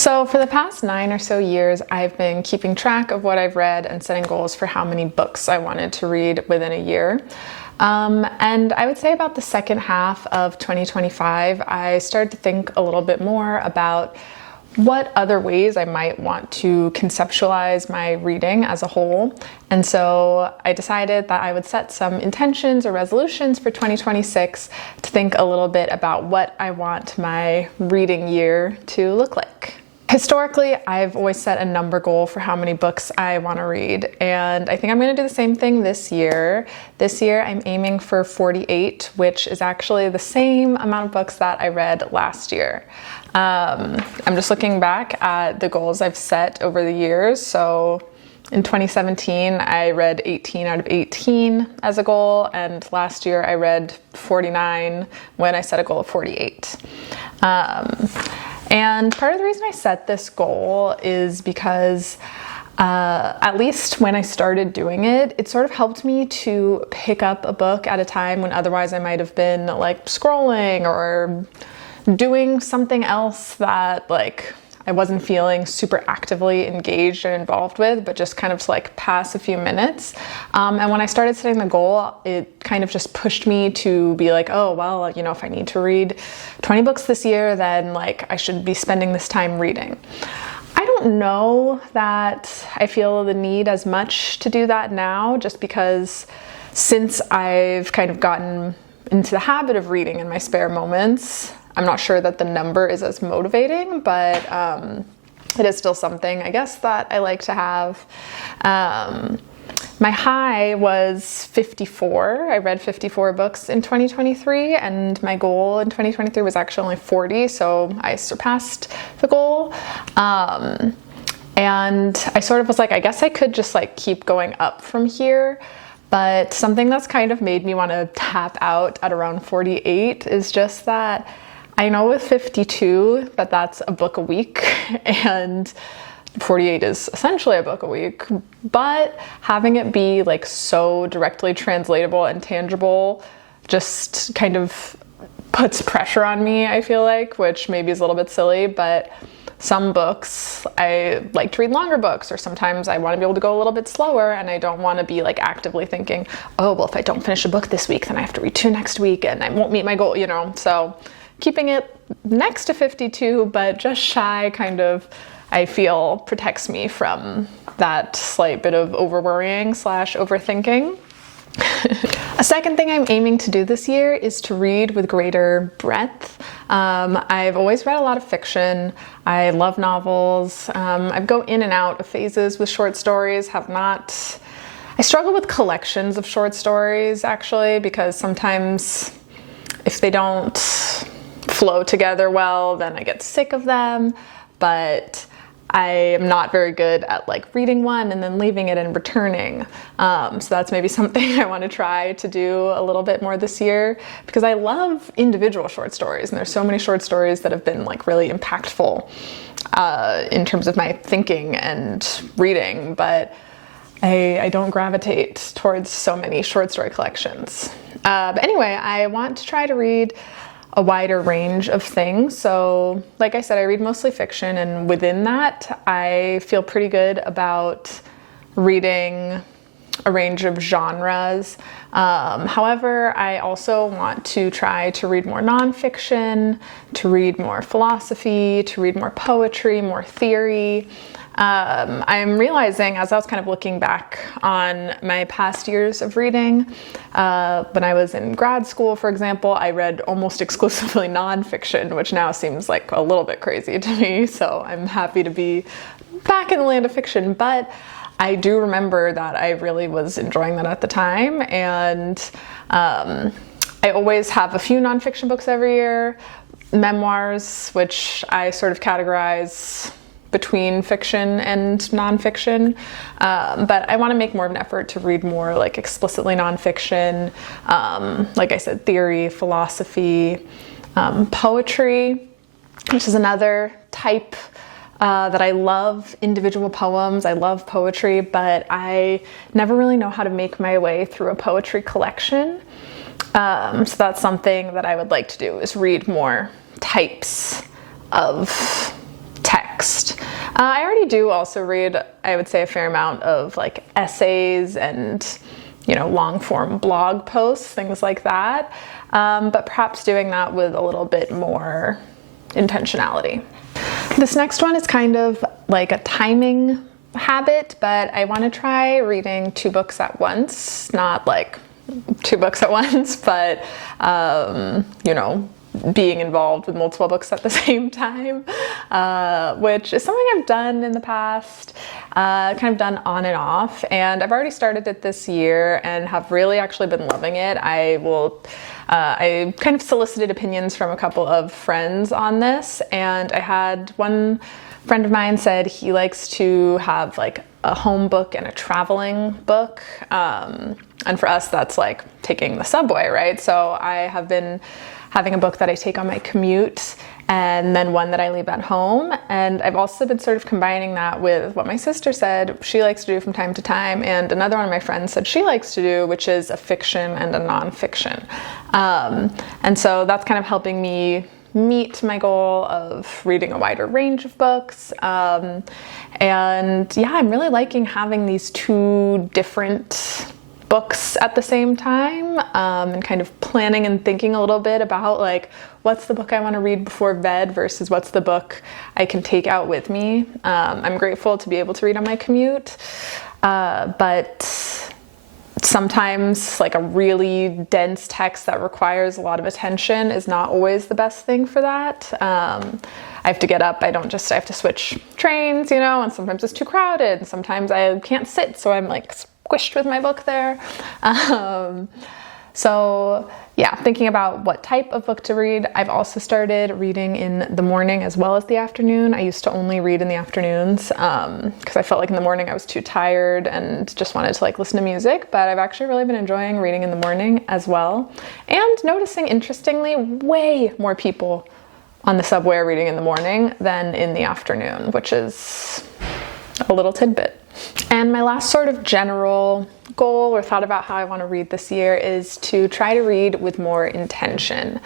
So for the past 9 or so years, I've been keeping track of what I've read and setting goals for how many books I wanted to read within a year. And I would say about the second half of 2025, I started to think a little bit more about what other ways I might want to conceptualize my reading as a whole. And so I decided that I would set some intentions or resolutions for 2026 to think a little bit about what I want my reading year to look like. Historically, I've always set a number goal for how many books I want to read, and I think I'm going to do the same thing this year. This year, I'm aiming for 48, which is actually the same amount of books that I read last year. I'm just looking back at the goals I've set over the years. So in 2017, I read 18 out of 18 as a goal, and last year I read 49 when I set a goal of 48. And part of the reason I set this goal is because at least when I started doing it, it sort of helped me to pick up a book at a time when otherwise I might have been like scrolling or doing something else that I wasn't feeling super actively engaged and involved with, but just kind of to pass a few minutes. And when I started setting the goal, it kind of just pushed me to be like, oh, well, if I need to read 20 books this year, then I should be spending this time reading. I don't know that I feel the need as much to do that now, just because since I've kind of gotten into the habit of reading in my spare moments, I'm not sure that the number is as motivating, but it is still something, I guess, that I like to have. My high was 54. I read 54 books in 2023, and my goal in 2023 was actually only 40, so I surpassed the goal. And I sort of was like, I guess I could just keep going up from here. But something that's kind of made me want to tap out at around 48 is just that I know with 52 that that's a book a week, and 48 is essentially a book a week, but having it be so directly translatable and tangible just kind of puts pressure on me, I feel like, which maybe is a little bit silly, but some books, I like to read longer books, or sometimes I want to be able to go a little bit slower, and I don't want to be actively thinking, oh, well, if I don't finish a book this week, then I have to read 2 next week, and I won't meet my goal, So keeping it next to 52, but just shy, kind of, I feel, protects me from that slight bit of over-worrying / overthinking. A second thing I'm aiming to do this year is to read with greater breadth. I've always read a lot of fiction. I love novels. I go in and out of phases with short stories, I struggle with collections of short stories, actually, because sometimes if they don't flow together well, then I get sick of them, but I am not very good at reading one and then leaving it and returning. So that's maybe something I want to try to do a little bit more this year, because I love individual short stories, and there's so many short stories that have been really impactful in terms of my thinking and reading, but I don't gravitate towards so many short story collections. But anyway, I want to try to read a wider range of things. So like I said, I read mostly fiction, and within that, I feel pretty good about reading a range of genres. However, I also want to try to read more nonfiction, to read more philosophy, to read more poetry, more theory. I'm realizing, as I was kind of looking back on my past years of reading, when I was in grad school, for example, I read almost exclusively nonfiction, which now seems a little bit crazy to me, so I'm happy to be back in the land of fiction, but I do remember that I really was enjoying that at the time, and I always have a few nonfiction books every year, memoirs, which I sort of categorize between fiction and nonfiction, but I want to make more of an effort to read more explicitly nonfiction, like I said, theory, philosophy, poetry, which is another type that I love. Individual poems, I love poetry, but I never really know how to make my way through a poetry collection, so that's something that I would like to do, is read more types of text. next. I already do also read, I would say, a fair amount of like essays and, you know, long form blog posts, things like that. But perhaps doing that with a little bit more intentionality. This next one is kind of like a timing habit, but I want to try reading 2 books at once, not like 2 books at once, but, you know, being involved with multiple books at the same time, which is something I've done in the past, kind of done on and off, and I've already started it this year and have really actually been loving it. I kind of solicited opinions from a couple of friends on this, and I had one friend of mine said he likes to have like a home book and a traveling book, and for us that's like taking the subway, right? So I have been having a book that I take on my commute and then one that I leave at home. And I've also been sort of combining that with what my sister said she likes to do from time to time, and another one of my friends said she likes to do, which is a fiction and a nonfiction. And so that's kind of helping me meet my goal of reading a wider range of books. And yeah, I'm really liking having these 2 different books at the same time, and kind of planning and thinking a little bit about like, what's the book I want to read before bed versus what's the book I can take out with me. I'm grateful to be able to read on my commute, but sometimes like a really dense text that requires a lot of attention is not always the best thing for that. I have to get up, I have to switch trains, you know, and sometimes it's too crowded, and sometimes I can't sit, so I'm like squished with my book there. So yeah, thinking about what type of book to read. I've also started reading in the morning as well as the afternoon. I used to only read in the afternoons because I felt like in the morning I was too tired and just wanted to like listen to music, but I've actually really been enjoying reading in the morning as well, and noticing, interestingly, way more people on the subway are reading in the morning than in the afternoon, which is a little tidbit. And my last sort of general goal or thought about how I want to read this year is to try to read with more intention.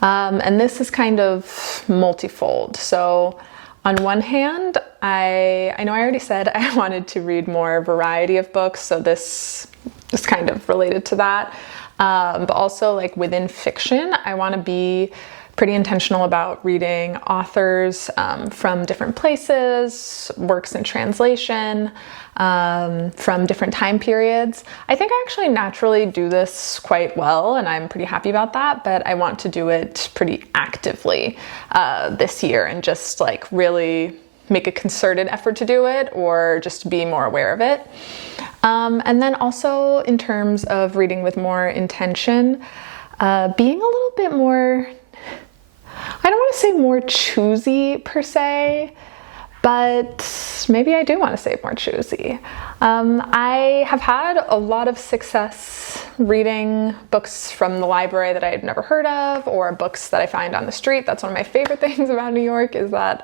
And this is kind of multifold. So on one hand, I know I already said I wanted to read more variety of books, so this is kind of related to that. But also like within fiction, I want to be pretty intentional about reading authors from different places, works in translation, from different time periods. I think I actually naturally do this quite well, and I'm pretty happy about that, but I want to do it pretty actively this year and just like really make a concerted effort to do it, or just be more aware of it. And then also in terms of reading with more intention, being a little bit more, I don't want to say more choosy per se, but maybe I do want to say more choosy. I have had a lot of success reading books from the library that I had never heard of, or books that I find on the street. That's one of my favorite things about New York, is that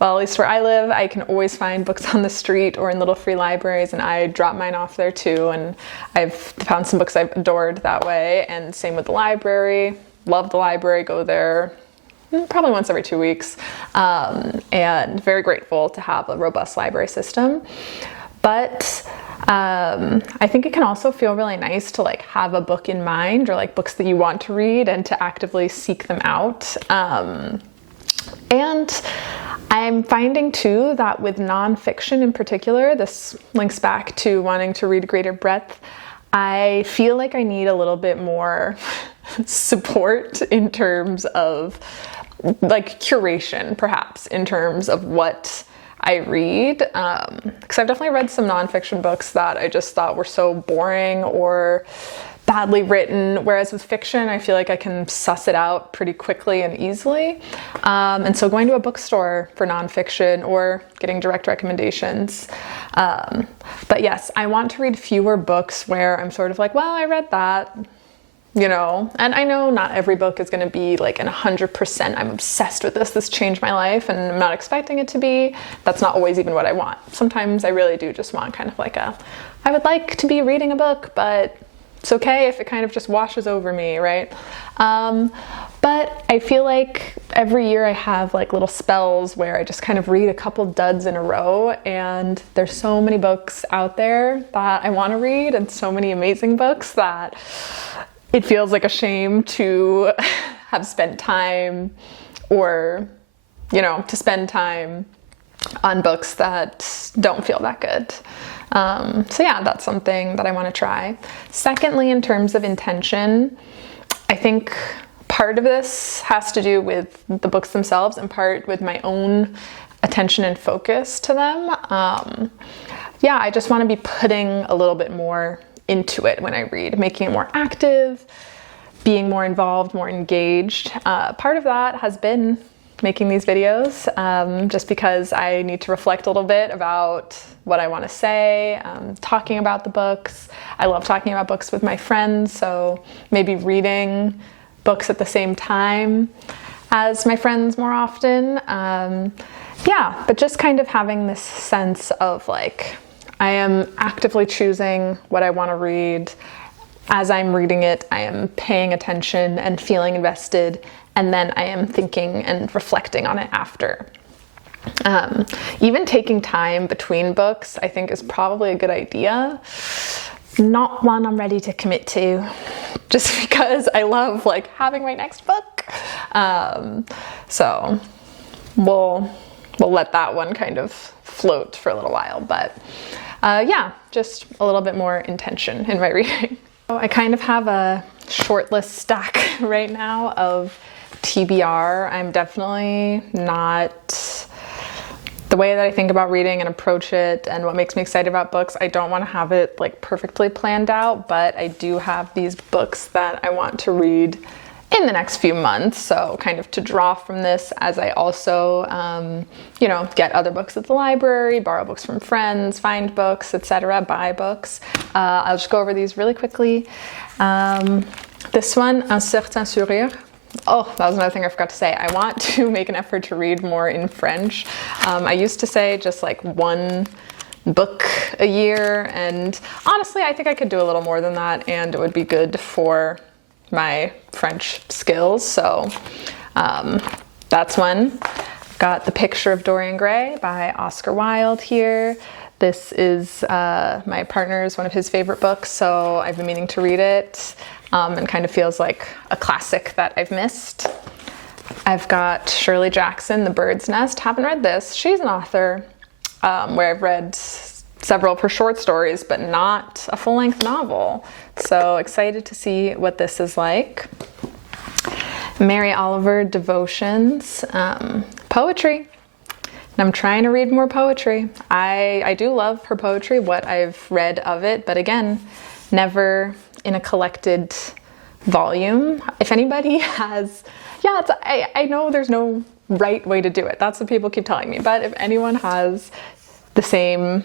well, at least where I live, I can always find books on the street or in little free libraries, and I drop mine off there too. And I've found some books I've adored that way, and same with the library. Love the library, go there probably once every 2 weeks, and very grateful to have a robust library system. But I think it can also feel really nice to like have a book in mind, or like books that you want to read, and to actively seek them out. And I'm finding too that with nonfiction in particular, this links back to wanting to read greater breadth, I feel like I need a little bit more support in terms of like curation, perhaps, in terms of what I read, because I've definitely read some nonfiction books that I just thought were so boring or badly written, whereas with fiction I feel like I can suss it out pretty quickly and easily. And so going to a bookstore for nonfiction or getting direct recommendations. But yes, I want to read fewer books where I'm sort of like, well, I read that, you know, and I know not every book is going to be like an 100%, I'm obsessed with this changed my life, and I'm not expecting it to be. That's not always even what I want. Sometimes I really do just want kind of like I would like to be reading a book, but it's okay if it kind of just washes over me, right? But I feel like every year I have like little spells where I just kind of read a couple duds in a row, and there's so many books out there that I want to read and so many amazing books that it feels like a shame to have spent time or, you know, to spend time on books that don't feel that good. So yeah, that's something that I want to try. Secondly, in terms of intention, I think part of this has to do with the books themselves and part with my own attention and focus to them. Yeah, I just want to be putting a little bit more into it when I read, making it more active, being more involved, more engaged. Part of that has been making these videos, just because I need to reflect a little bit about what I want to say, talking about the books. I love talking about books with my friends, so maybe reading books at the same time as my friends more often. Yeah, but just kind of having this sense of like, I am actively choosing what I want to read. As I'm reading it, I am paying attention and feeling invested, and then I am thinking and reflecting on it after. Even taking time between books, I think, is probably a good idea. Not one I'm ready to commit to, just because I love like having my next book. So we'll let that one kind of float for a little while, but yeah, just a little bit more intention in my reading. So I kind of have a short list stack right now of TBR. I'm definitely not, the way that I think about reading and approach it and what makes me excited about books, I don't want to have it like perfectly planned out, but I do have these books that I want to read in the next few months. So kind of to draw from this as I also, you know, get other books at the library, borrow books from friends, find books, etc., buy books. I'll just go over these really quickly. This one, Un certain sourire. Oh, that was another thing I forgot to say. I want to make an effort to read more in French. I used to say just like one book a year, and honestly, I think I could do a little more than that, and it would be good for my French skills. So that's one. Got The Picture of Dorian Gray by Oscar Wilde here. This is my partner's, one of his favorite books, so I've been meaning to read it, and kind of feels like a classic that I've missed. I've got Shirley Jackson, The Bird's Nest. Haven't read this. She's an author where I've read several of her short stories, but not a full-length novel. So excited to see what this is like. Mary Oliver, Devotions, poetry. And I'm trying to read more poetry. I do love her poetry, what I've read of it, but again, never in a collected volume. If anybody has, yeah, I know there's no right way to do it. That's what people keep telling me. But if anyone has the same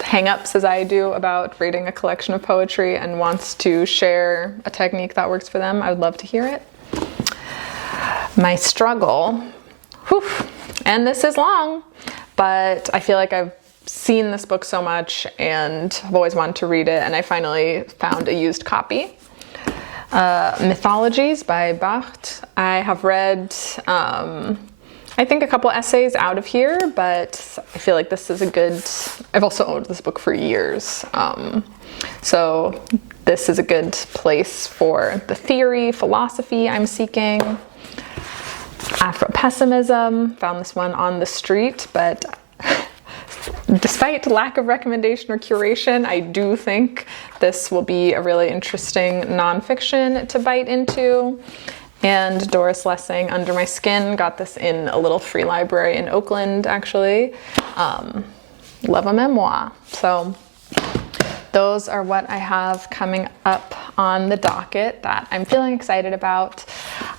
hang-ups as I do about reading a collection of poetry and wants to share a technique that works for them, I would love to hear it. My Struggle. Whew. And this is long, but I feel like I've seen this book so much and I've always wanted to read it, and I finally found a used copy. Mythologies by Barthes. I have read, I think, a couple essays out of here, but I feel like this is a good, I've also owned this book for years. So this is a good place for the theory, philosophy I'm seeking. Afro-pessimism, found this one on the street, but despite lack of recommendation or curation, I do think this will be a really interesting nonfiction to bite into. And Doris Lessing, Under My Skin, got this in a little free library in Oakland, actually. Love a memoir. So those are what I have coming up on the docket that I'm feeling excited about.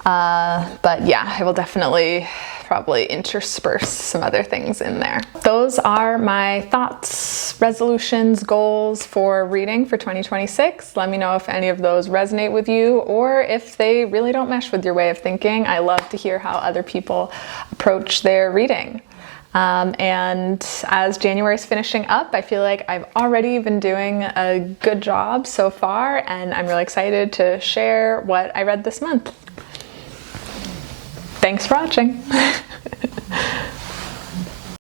But yeah, I will definitely probably intersperse some other things in there. Those are my thoughts, resolutions, goals for reading for 2026. Let me know if any of those resonate with you or if they really don't mesh with your way of thinking. I love to hear how other people approach their reading. And as January is finishing up, I feel like I've already been doing a good job so far, and I'm really excited to share what I read this month. Thanks for watching.